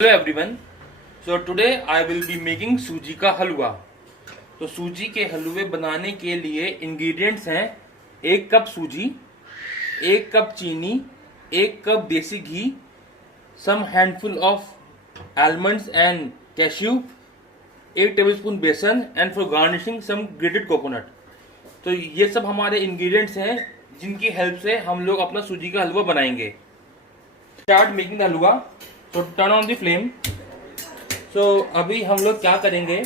Hello everyone. So today I will be making सूजी का हलवा। तो सूजी के हलवे बनाने के लिए इंग्रेडिएंट्स हैं 1 कप सूजी, 1 कप चीनी, 1 cup desi ghee, some handful of almonds and cashew, 1 tablespoon besan and for garnishing some grated coconut. तो ये सब हमारे इंग्रेडिएंट्स हैं जिनकी हेल्प से हम लोग अपना सूजी का हलवा बनाएंगे। स्टार्ट मेकिंग द हलवा। तो टर्न ऑन द फ्लेम। सो अभी हम लोग क्या करेंगे,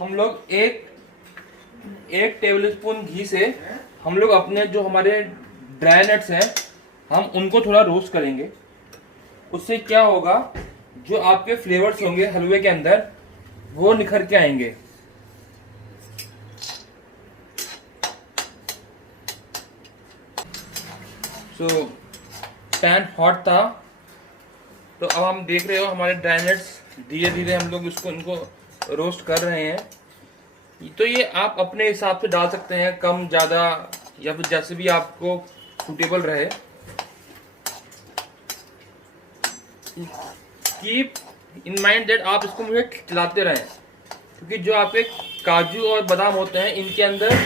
हम लोग एक टेबलस्पून घी से हम लोग अपने जो हमारे ड्राई नट्स हैं हम उनको थोड़ा रोस्ट करेंगे। उससे क्या होगा, जो आपके फ्लेवर्स होंगे हलवे के अंदर वो निखर के आएंगे। सो पैन हॉट था, तो अब हम देख रहे हो हमारे ड्राई नट्स धीरे धीरे हम लोग इनको रोस्ट कर रहे हैं। तो ये आप अपने हिसाब से डाल सकते हैं, कम ज़्यादा या फिर जैसे भी आपको सूटेबल रहे। कीप इन माइंड दैट आप इसको मुझे खिलाते रहें, क्योंकि जो आपके काजू और बादाम होते हैं इनके अंदर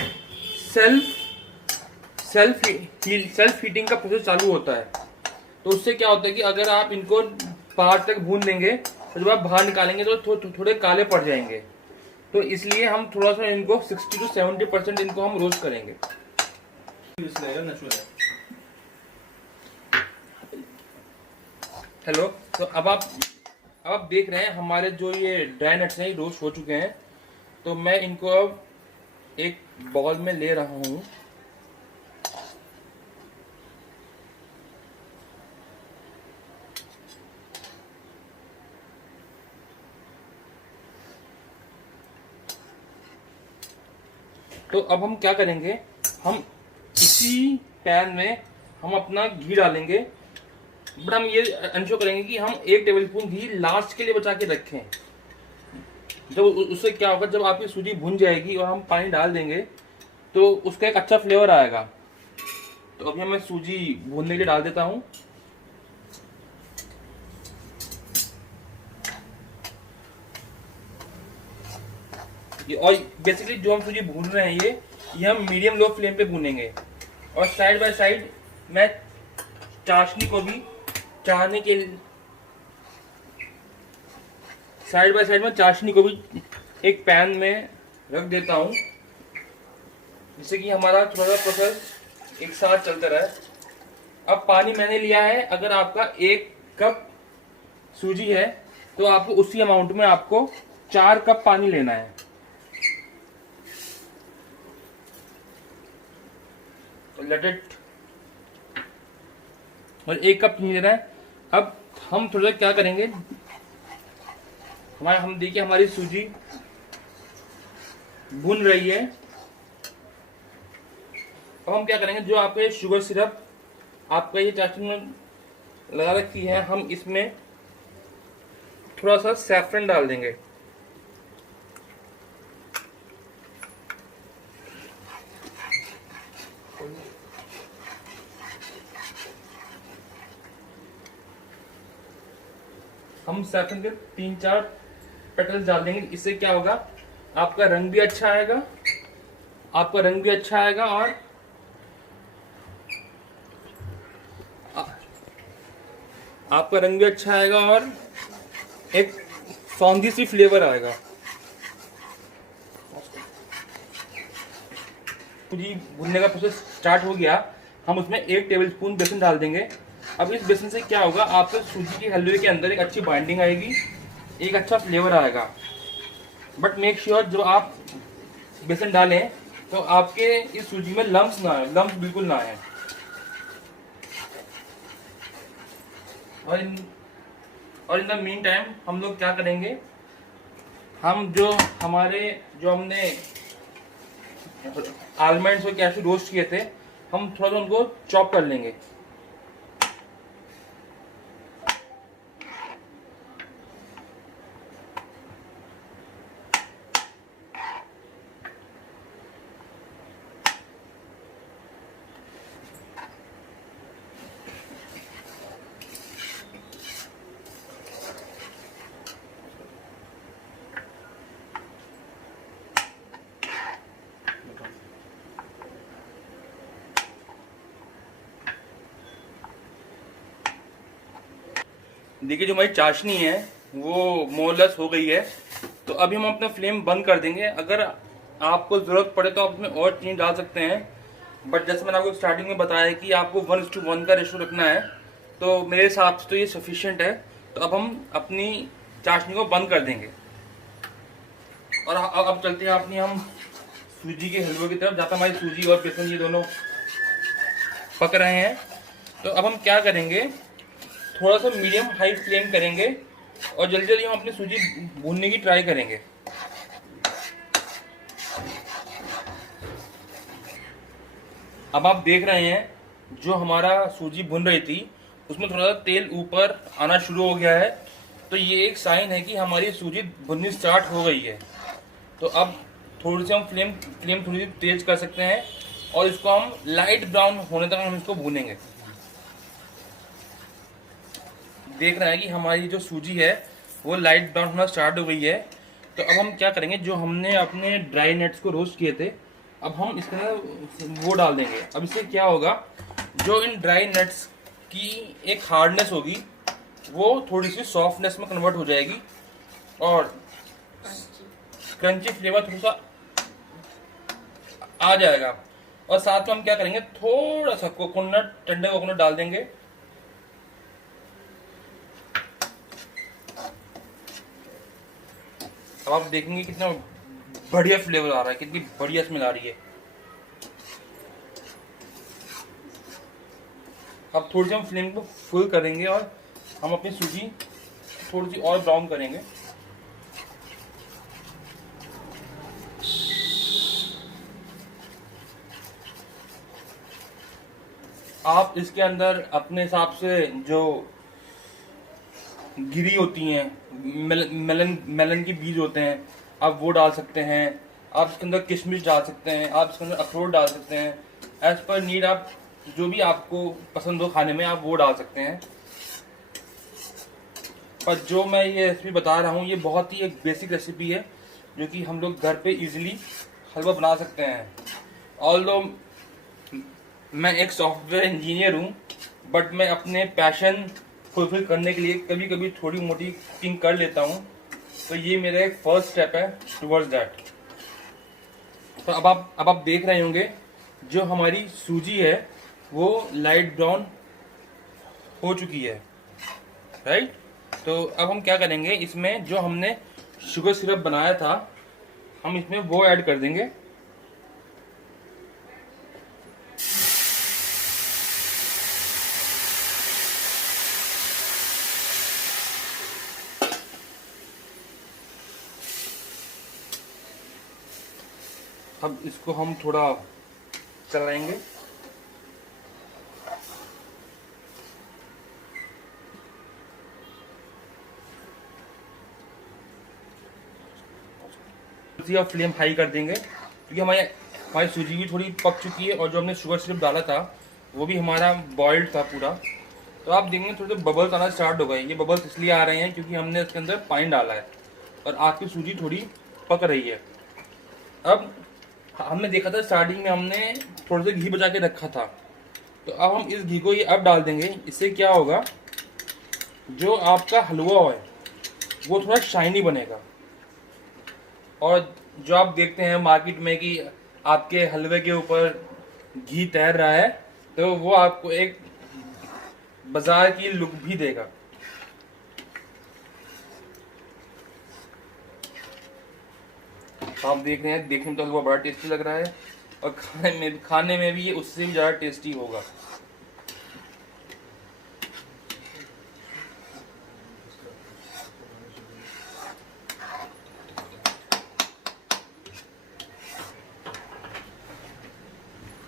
सेल्फ हीटिंग का प्रोसेस चालू होता है। तो उससे क्या होता है कि अगर आप इनको बाहर तक भून लेंगे तो जब आप बाहर निकालेंगे तो थोड़े काले पड़ जाएंगे। तो इसलिए हम थोड़ा सा इनको 60 to 70% इनको हम रोस्ट करेंगे। हेलो। तो अब आप देख रहे हैं हमारे जो ये ड्राई नट्स हैं रोस्ट हो चुके हैं। तो मैं इनको अब एक बाउल में ले रहा हूँ। तो अब हम क्या करेंगे, हम इसी पैन में हम अपना घी डालेंगे, बट हम ये इंश्योर करेंगे कि हम 1 टेबलस्पून घी लास्ट के लिए बचा के रखें। जब उससे क्या होगा, जब आपकी सूजी भुन जाएगी और हम पानी डाल देंगे तो उसका एक अच्छा फ्लेवर आएगा। तो अभी मैं सूजी भूनने के लिए डाल देता हूँ। और बेसिकली जो हम सूजी भून रहे हैं ये हम मीडियम लो फ्लेम पे भूनेंगे। और साइड बाय साइड मैं चाशनी को भी एक पैन में रख देता हूँ, जिससे कि हमारा थोड़ा प्रोसेस एक साथ चलता रहे। अब पानी मैंने लिया है, अगर आपका 1 कप सूजी है तो आपको उसी अमाउंट में आपको 4 कप पानी लेना है। Let it. और 1 कप चीनी लेना है। अब हम थोड़ा क्या करेंगे, हम देखिए हमारी सूजी भुन रही है। अब हम क्या करेंगे, जो आपके शुगर सिरप आपका ये चाशनी में लगा रखी है, हम इसमें थोड़ा सा सैफरन डाल देंगे। हम सैफरन के 3-4 पेटल्स डाल देंगे। इससे क्या होगा, आपका रंग भी अच्छा आएगा, और एक सौंधी सी फ्लेवर आएगा। सूजी भुनने का प्रोसेस स्टार्ट हो गया। हम उसमें 1 टेबलस्पून बेसन डाल देंगे। अब इस बेसन से क्या होगा, आपके सूजी के हलवे के अंदर एक अच्छी बाइंडिंग आएगी, एक अच्छा फ्लेवर आएगा। बट मेक श्योर जब आप बेसन डालें तो आपके इस सूजी में लम्स बिल्कुल ना आए। और इन द मीन टाइम हम लोग क्या करेंगे, हम जो हमने आलमंड्स और कैश्यू रोस्ट किए थे, हम थोड़ा सा उनको चॉप कर लेंगे। देखिए जो हमारी चाशनी है वो मोरलेस हो गई है। तो अभी हम अपना फ्लेम बंद कर देंगे। अगर आपको ज़रूरत पड़े तो आप इसमें और चीनी डाल सकते हैं, बट जैसे मैंने आपको स्टार्टिंग में बताया कि आपको 1:1 का रेशो रखना है, तो मेरे हिसाब से तो ये सफिशिएंट है। तो अब हम अपनी चाशनी को बंद कर देंगे और अब चलते हैं अपनी हम सूजी के हलवे की तरफ, जहाँ पे हमारी सूजी और बेसन ये दोनों पक रहे हैं। तो अब हम क्या करेंगे, थोड़ा सा मीडियम हाई फ्लेम करेंगे और जल्दी जल्दी हम अपनी सूजी भूनने की ट्राई करेंगे। अब आप देख रहे हैं जो हमारा सूजी भुन रही थी उसमें थोड़ा सा तेल ऊपर आना शुरू हो गया है। तो ये एक साइन है कि हमारी सूजी भुननी स्टार्ट हो गई है। तो अब थोड़ी सी हम फ्लेम थोड़ी सी तेज कर सकते हैं और इसको हम लाइट ब्राउन होने तक हम इसको भूनेंगे। देख रहे हैं कि हमारी जो सूजी है वो लाइट ब्राउन होना स्टार्ट हो गई है। तो अब हम क्या करेंगे, जो हमने अपने ड्राई नट्स को रोस्ट किए थे अब हम इसके अंदर वो डाल देंगे। अब इससे क्या होगा, जो इन ड्राई नट्स की एक हार्डनेस होगी वो थोड़ी सी सॉफ्टनेस में कन्वर्ट हो जाएगी और क्रंची फ्लेवर थोड़ा सा आ जाएगा। और साथ में हम क्या करेंगे, थोड़ा सा कोकोनट, ठंडे कोकोनट डाल देंगे। अब आप देखेंगे कितना बढ़िया फ्लेवर आ रहा है, कितनी बढ़िया स्मेल आ रही है। अब थोड़ी सी हम फ्लेम को फुल करेंगे और हम अपनी सूजी थोड़ी सी और ब्राउन करेंगे। आप इसके अंदर अपने हिसाब से जो गिरी होती हैं, मेलन के बीज होते हैं, आप वो डाल सकते हैं। आप इसके अंदर किशमिश डाल सकते हैं, आप इसके अंदर अखरोट डाल सकते हैं। एज पर नीड आप जो भी आपको पसंद हो खाने में आप वो डाल सकते हैं। पर जो मैं ये रेसिपी बता रहा हूँ ये बहुत ही एक बेसिक रेसिपी है जो कि हम लोग घर पे इजीली हलवा बना सकते हैं। ऑल्दो मैं एक सॉफ्टवेयर इंजीनियर हूँ, बट मैं अपने पैशन फुलफिल करने के लिए कभी कभी थोड़ी मोटी कुकिंग कर लेता हूँ। तो ये मेरा एक फर्स्ट स्टेप है टुवर्ड्स दैट। तो अब आप देख रहे होंगे जो हमारी सूजी है वो लाइट ब्राउन हो चुकी है, राइट। तो अब हम क्या करेंगे, इसमें जो हमने शुगर सिरप बनाया था हम इसमें वो ऐड कर देंगे। अब इसको हम थोड़ा चलाएंगे। आप फ्लेम हाई कर देंगे क्योंकि हमारी सूजी भी थोड़ी पक चुकी है और जो हमने शुगर सिरप डाला था वो भी हमारा बॉइल्ड था पूरा। तो आप देखेंगे थोड़े बबल्स आना स्टार्ट हो गए। ये बबल्स इसलिए आ रहे हैं क्योंकि हमने इसके अंदर पानी डाला है और आपकी सूजी थोड़ी पक रही है। अब हमने देखा था स्टार्टिंग में हमने थोड़ा सा घी बचा के रखा था, तो अब हम इस घी को ये अब डाल देंगे। इससे क्या होगा, जो आपका हलवा है वो थोड़ा शाइनी बनेगा। और जो आप देखते हैं मार्केट में कि आपके हलवे के ऊपर घी तैर रहा है, तो वो आपको एक बाजार की लुक भी देगा। तो आप देख रहे हैं, देखने में तो हलवा बड़ा टेस्टी लग रहा है और खाने में भी ये उससे भी ज़्यादा टेस्टी होगा।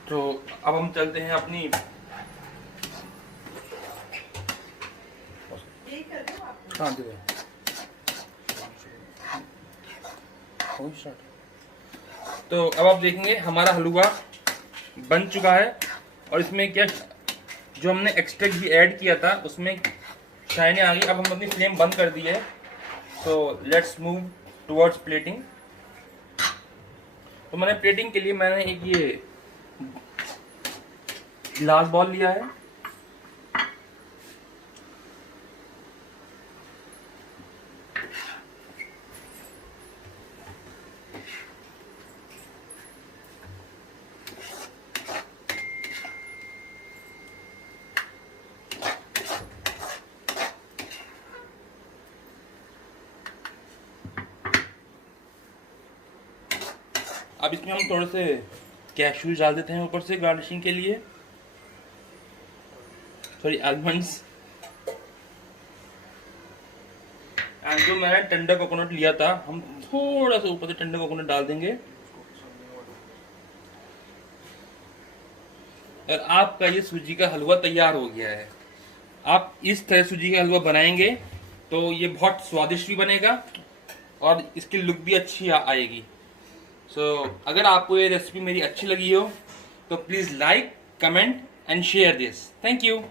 तो अब हम चलते हैं अपनी हाँ दे तो अब आप देखेंगे हमारा हलवा बन चुका है और इसमें क्या जो हमने एक्स्ट्रा घी ऐड किया था उसमें शाइनी आ गई। अब हम अपनी फ्लेम बंद कर दी है। तो लेट्स मूव टुवर्ड्स प्लेटिंग। तो मैंने प्लेटिंग के लिए मैंने एक ये ग्लास बॉल लिया है। अब इसमें हम थोड़े से कैश्यूज डाल देते हैं ऊपर से गार्निशिंग के लिए, सॉरी आलमंड्स। एंड जो मैंने ठंडा कोकोनट लिया था, हम थोड़ा सा ऊपर से ठंडा कोकोनट डाल देंगे। और आपका ये सूजी का हलवा तैयार हो गया है। आप इस तरह सूजी का हलवा बनाएंगे तो ये बहुत स्वादिष्ट भी बनेगा और इसकी लुक भी अच्छी आएगी। सो अगर आपको ये रेसिपी मेरी अच्छी लगी हो तो please like, comment and share this. Thank you.